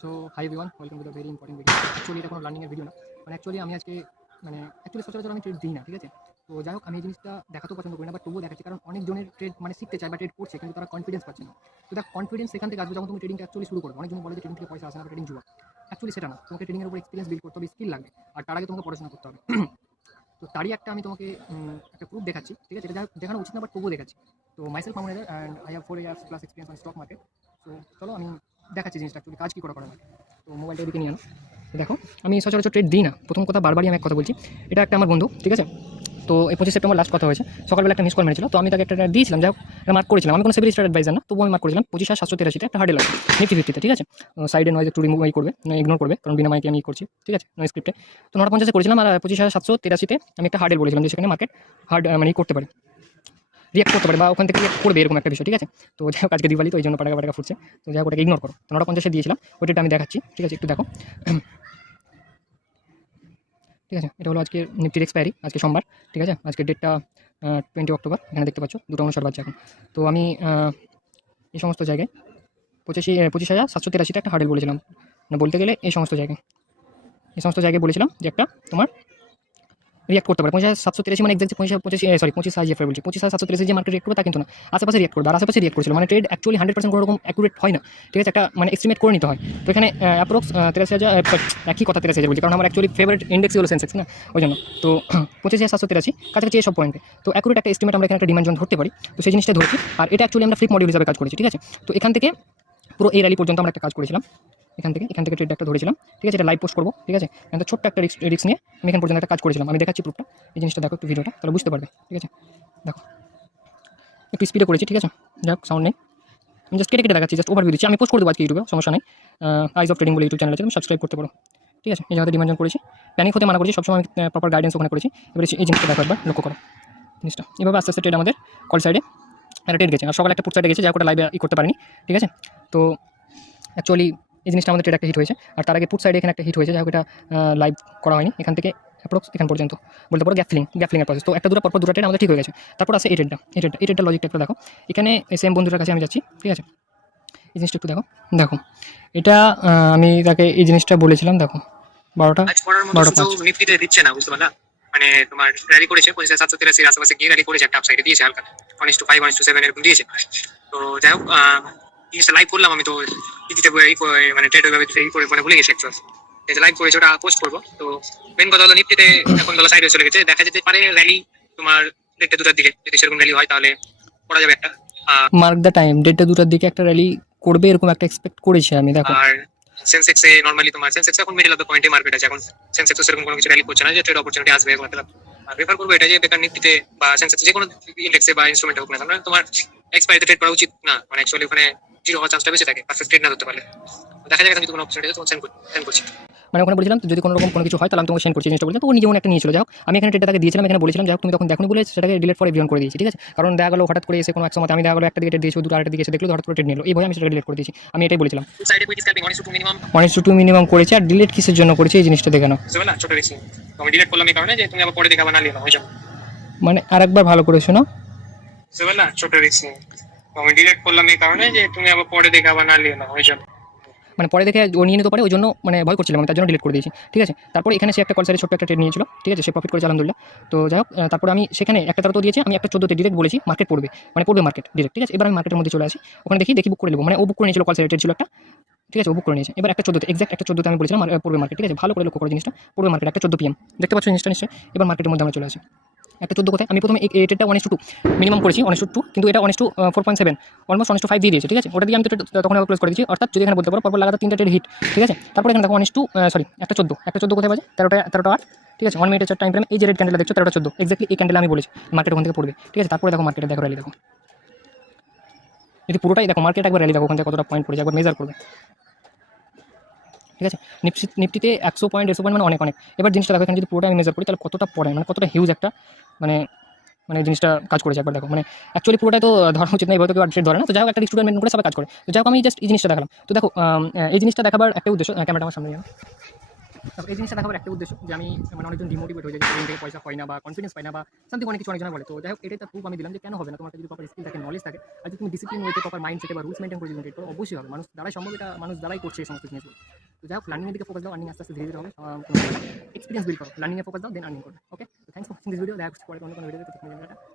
So hi everyone, welcome to the very important video. Actually এটা কোনো লার্নিংয়ের video না, মানে অ্যাকচুয়ালি আমি আজকে সচরাচর আমি ট্রেড দিই না, ঠিক আছে। তো যাই হোক, আমি এই জিনিসটা দেখাতেও পছন্দ করি না, বাট তবুও দেখাচ্ছি, কারণ অনেকজনের ট্রেড মানে শিখতে চায় বা ট্রেড করছে, কিন্তু তারা কনফিডেন্স পাচ্ছে না। তো দেখ, কনফিডেন্স সেখান থেকে আসবে যখন তুমি ট্রেডিংটা অ্যাকচুয়ালি শুরু করবে। অনেকজন বলে যে ট্রেডিং থেকে পয়সা আসে না, ট্রেডিং জুয়া। অ্যাকচুয়ালি সেটা না, তোমাকে ট্রেডিংয়ের উপর এক্সপিরিয়েন্স বিল্ড করতে হবে, স্কিল লাগবে, আর তার আগে তোমাকে পড়াশোনা করতে হবে। তো তারই একটা আমি তোমাকে একটা প্রুফ দেখাচ্ছি, ঠিক আছে। এটা দেখানো উচিত না, বাট তবুও দেখাচ্ছি। তো myself Mamun and I have 4 years plus experience on stock market. তো চলো আমি দেখাচ্ছি জিনিসটা অ্যাকচুয়ালি কাজ কী করা লাগে। তো মোবাইলটা এদিকে নিয়ে আনো। দেখো, আমি সচরাচর ট্রেড দিই না, প্রথম কথা বারবারই আমি এক কথা বলছি। এটা একটা আমার বন্ধু, ঠিক আছে। তো এই 25 সেপ্টেম্বর লাস্ট কথা হয়েছে, সকালবেলা একটা মিস কল মেরেছিল, তো আমি তাকে একটা দিয়েছিলাম, যাই হোক এটা মার্ক করেছিলাম। আমি কোনো সেভি স্টার অ্যাডভাইজার না, তবুও আমি মার্ক করেছিলাম 25,783 একটা হার্ডেল আছে নিফটি 50-তে, ঠিক আছে। সাইডে নয়েজ একটু রিমুভ করবে, ইগনোর করবে, কারণ বিনা মাইকে আমি করছি, ঠিক আছে, নয় স্ক্রিপ্টে। তো 950 করেছিলাম, আর 25,783-তে আমি একটা হার্ডেল বলেছিলাম যে সেখানে মার্কেট হার্ড মানে করতে পারে, রিয়াক্ট করতে পারে, বা ওখান থেকে রিয়াক্ট করবে, এরকম একটা বিষয়, ঠিক আছে। তো যাই হোক, আজকে দিওয়ালি, তো এই জন্য পাটাকা পাটাকা ফুটছে। তো যাই হোক, ওটাকে ইগনোর করো। তো 950 দিয়েছিলাম, ওইটা আমি দেখাচ্ছি, ঠিক আছে, একটু দেখো। ঠিক আছে, এটা হলো আজকে নিফটির এক্সপায়ারি, আজকে সোমবার, ঠিক আছে। আজকে ডেটটা 20 অক্টোবর, এখানে দেখতে পাচ্ছ 2:59 বাজছে এখন। তো আমি এই সমস্ত জায়গায় 25,783 একটা হার্ডেল বলেছিলাম, মানে বলতে গেলে এই সমস্ত জায়গায় বলেছিলাম যে একটা তোমার রিয়াক্ট করতে পারে। 25,783 মানে এক্সাক্ট 25,783 বলছি, 25,783 যে মার্কেট রিয়াক্ট করবে তা কিন্তু না, আশেপাশে রিয়াক্ট করবে, আর আশেপাশে রিয়াক্ট করেছিল, মানে ট্রেড অ্যাকচুয়ালি 100% কোনো রকম অ্যাকুরেট হয় না, ঠিক আছে। একটা মানে এস্টিমেট করে নিতে হয়। তো এখানে অ্যাপ্রক্স 83,000, একই কথা 83,000 বলছি, কারণ আমার অ্যাকচুয়ালি ফেভারিট ইন্ডেক্সই হলো সেন্সেক্স না, ওই জন্য। তো 25,783 কাছাকাছি এই সব পয়েন্টে। তো অ্যাকুরেট একটা এস্টিমেট আমরা এখানে একটা ডিমান্ড জোন ধরতে পারি, তো সেই জিনিসটা ধরছি। আর এটা অ্যাকচুয়ালি আমরা ফ্লিপ মডিউল হিসাবে কাজ করেছি, ঠিক আছে। তো এখান থেকে পুরো এই র্যালি পর্যন্ত আমরা একটা কাজ করেছিলাম, এখান থেকে ট্রেড একটা ধরেছিলাম, ঠিক আছে। এটা লাইভ পোস্ট করবো, ঠিক আছে। এখানে ছোট্ট একটা রিস্ক নিয়ে আমি এখান পর্যন্ত একটা কাজ করেছিলাম, আমি দেখাচ্ছি প্রুফটা। এই জিনিসটা দেখো একটু ভিডিওটা, তাহলে বুঝতে পারবে, ঠিক আছে। দেখো, একটু স্পিডে করেছি, ঠিক আছে, যাক সাউন্ড নেই, আমি জাস্ট কেটে দেখাচ্ছি, জাস্ট ওভারভিউ দিচ্ছি। আমি পোস্ট করে দেবো আজকে ইউটিউবে, সমস্যা নেই। আইজ অফ ট্রেডিং বলে ইউটিউব চ্যানেল আছে, তুমি সাবস্ক্রাইব করতে পারো, ঠিক আছে। এই জায়গাতে ডিমান্ড করেছি, প্যানিক হতে মানা করেছি, সবসময় আমি প্রপার গাইডেন্স ওখানে করেছি। এবারে এই জিনিসটা দেখো, একবার লক্ষ্য করো জিনিসটা। এভাবে আস্তে আস্তে ট্রেড আমাদের কল সাইডে একটা ট্রেড গেছে, আর সকালে একটা পুট সাইডে গেছে, যা ওটা লাইভে করতে পারিনি, ঠিক আছে। তো অ্যাকচুয়ালি এই জিনিসটা আমাদের ট্রেড একটা হিট হয়েছে, আর তার আগে পুট সাইডে এখানে একটা হিট হয়েছে, যাই হোক এটা লাইভ করা হয়নি। এখান থেকে অ্যাপ্রক্স এখান পর্যন্ত বলতে পারো গ্যাফলিংয়ের প্রসেস। তো একটা দুটো পরপর দুটো ট্রেড আমাদের ঠিক হয়ে গেছে। তারপর আছে এই ট্রেডটা লজিকটা একটু দেখো। এখানে সেম বন্ধুটার কাছে আমি যাচ্ছি, ঠিক আছে। এই জিনিসটা একটু দেখো এটা আমি তাকে এই জিনিসটা বলেছিলাম, দেখো 12টা 5 নিফটিতে দিচ্ছে না, বুঝতে পারলা। মানে তোমার র্যালি করেছে 25,783 আশেপাশে গিয়ে র্যালি করেছে, একটা আপসাইডে দিয়েছে হালকা 1:5 1:7 এরকম দিয়েছে। তো যাই হোক, জিনিসটা লাইভ করলাম আমি, তো ইজিতে মানে ট্রেড ওইভাবে করে মানে ভুলে গেছি অ্যাকচুয়ালি। এই যে লাইভ করেছে ওটা পোস্ট করবো। তো মেন কথা হলো নিফটিতে এখন ডলার সাইডে চলে গেছে, দেখা যেতে পারে র্যালি তোমার 1:30-2টার দিকে, যদি সেরকম র্যালি হয় তাহলে করা যাবে একটা। মার্ক দ্য টাইম, 1:30-2টার দিকে একটা র্যালি করবে, এরকম একটা এক্সপেক্ট করেছি আমি, দেখো। আর সেন্সেক্সে নরমালি তোমার সেন্সেক্স এখন মিডল অফ দ্য পয়েন্টে মার্কেট আছে, এখন সেন্সেক্স সেরকম কোনো কিছু র্যালি করছে না যে ট্রেড অপরচুনিটি আসবে এরকম একটা। আর প্রেফার করবো এটা যে বেকার নিফটিতে বা সেন্সেক্স যে কোনো ইন্ডেক্সে বা ইনস্ট্রুমেন্টে হোক না কেন, তোমার এক্সপায়ারিতে ট্রেড করা উচিত না, মানে অ্যাকচুয়ালি ওখানে জিরো হওয়ার চান্সটা বেশি থাকে পারফেক্ট ট্রেড না ধরতে পারলে। দেখা যাক যদি কোনো অপরচুনিটি আছে তোমার সেন্ড করছি। মানে ওখানে বলেছিলাম যদি কোনো রকম কোনো কিছু হয় তাহলে আমি তোমাকে সেন্ড করছি, জিনিসটা বলছিলাম। তো ও নিজে একটা নিয়েছিল, যাই হোক আমি এখানে ট্রেডটা তাকে দিয়েছিলাম, এখানে বলেছিলাম, যাই হোক তুমি তখন দেখুনি বলে সেটাকে ডিলিট ফর এভরিওয়ান করে দিয়েছি, ঠিক আছে। কারণ দেখা গেলো হঠাৎ করে এসে কোনো এক সময় আমি দেখা গেলো একটা দিকে ট্রেড দিয়েছি, দুটো আরেকটা দিকে এসে দেখলো হঠাৎ করে ট্রেড নিল, এই ভয়ে আমি সেটা ডিলিট করে দিয়েছি, আমি এটাই বলেছিলাম। সাইডে কুইক স্ক্যালপিং 1:2 মিনিমাম 1:2 মিনিমাম করেছি, আর ডিলিট কিসের জন্য করেছি এই জিনিসটা দেখে নাও। বুঝতে না, ছোট রিস্ক আমি ডিলিট করলাম এই কারণে যে তুমি আবার পরে দেখাবা না লিও না, হয়ে যাবে। মানে আরেকবার ভালো করে শোনো, বুঝতে না, ছোট রিস্ক আমি ডিলিট করলাম এই কারণে যে তুমি আবার পরে দেখাবা না লিও না, হয়ে যাবে। মানে পরে দেখে ও নিয়ে নিতে পারে, ওই জন্য মানে ভয় করছিলাম আমি, তার জন্য ডিলিট করে দিয়েছি, ঠিক আছে। তারপর এখানে সে একটা কল সাইডে ছোট্ট একটা ট্রেড নিয়েছিল, ঠিক আছে, সে প্রফিট করেছে আলহামদুলিল্লাহ। তো যাই হোক, তারপর আমি সেখানে একটা তারা তো দিয়েছি, আমি একটা 14তে ডিরেক্ট বলেছি মার্কেট পড়বে, মানে পড়বে মার্কেট ডিরেক্ট, ঠিক আছে। এবার আমি মার্কেটের মধ্যে চলে আসি, ওখানে দেখি বুক করে নেবো, মানে ও বুক করে নিয়েছিল, কল সাইডে ট্রেড ছিল একটা, ঠিক আছে, ও বুক করে নিয়েছে। এবার একটা 14তে এক্সাক্ট একটা 14তে আমি বলেছিলাম পড়বে মার্কেট, ঠিক আছে। ভালো করে লক্ষ্য করে জিনিসটা, পড়বে মার্কেট একটা 14 PM, দেখতে পাচ্ছ জিনিসটা নিশ্চয়ই। এবার মার্কেটের মধ্যে আমরা চলে আসি, একটা 14 কোথায়, আমি প্রথমে এই ট্রেডটা 1:2 মিনিমাম করেছি, 1:2, কিন্তু এটা 1:4.7 অলমোস্ট 1:5 দিয়ে দিয়েছে, ঠিক আছে। ওটা দিয়ে আমি তখন আবার ক্লোজ করে দিয়েছি, অর্থাৎ যদি এখানে বলতে পারো পরপর লাগাতার 3টা ট্রেড হিট, ঠিক আছে। তারপর এখানে দেখো 1:2 একটা 14 কোথায় বাজে 13টা 8, ঠিক আছে। 1 মিনিটের টাইম ফ্রেম, এই যে রেড ক্যান্ডেল দেখছো 13টা 14 এক্স্যাক্টলি এই ক্যান্ডেল আমি বলেছি মার্কেট ওখান থেকে পড়বে, ঠিক আছে। তারপরে দেখো মার্কেটে দেখো র্যালি, দেখো যদি পুরোটাই দেখো মার্কেট একবার র্যালি দেখো ওখান থেকে কতটা পয়েন্ট পড়েছে, একবার মেজার করবে, ঠিক আছে। নিফটিতে 100 পয়েন্ট 100 পয়েন্ট মানে অনেক অনেক। এবার জিনিসটা দেখো এখানে যদি পুরোটা আমি মেজার করি তাহলে কতটা পড়ে, মানে কতটা হিউজ একটা মানে মানে জিনিসটা কাজ করেছে, একবার দেখো। মানে অ্যাকচুয়ালি পুরোটাই তো ধরা উচিত না, এবার তো কেউ ট্রেড ধরে না। তো যাই হোক একটা স্টুডেন্ট মেনটেন করে সবাই কাজ করে। তো যাই হোক আমি জাস্ট এই জিনিসটা দেখালাম। তো দেখো এই জিনিসটা দেখাবার একটা উদ্দেশ্য, ক্যামেরাটা আমার সামনে নিয়ে তবে এই জিনিসটা দেখাবার একটা উদ্দেশ্য যে আমি মানে অনেকজন ডিমোটিভেট হয়ে যায় যে ট্রেনিং থেকে পয়সা পাই না বা কনফিডেন্স পাই না বা সামথিং অনেক কিছু অনেকজন বলে। তো যাই হোক এটাই তার প্রুফ আমি দিলাম যে কেন হবে না, তোমার কাছে যদি প্রপার স্কিল থাকে, নলেজ থাকে, আর যদি তুমি ডিসিপ্লিন ওয়েতে প্রপার মাইন্ড সেটে বা রুলস মেনটেন করে যদি ট্রেড করো, অবশ্যই হবে। মানুষ দ্বারাই সম্ভব, এটা মানুষ দ্বারাই করছে এই সমস্ত জিনিসগুলো। তো যাই হোক লার্নিংয়ের দিকে ফোকাস দাও, আর্নিং আস্তে আস্তে ধীরে ধীরে হবে। এক্সপিরিয়েন্স বিল্ড করো, লার্নিংয়ে ফোকাস দাও, দেন আর্নিং করো। ওকে, তো thanks for watching this video. দেখা হচ্ছে পরে অন্য কোনো ভিডিওতে।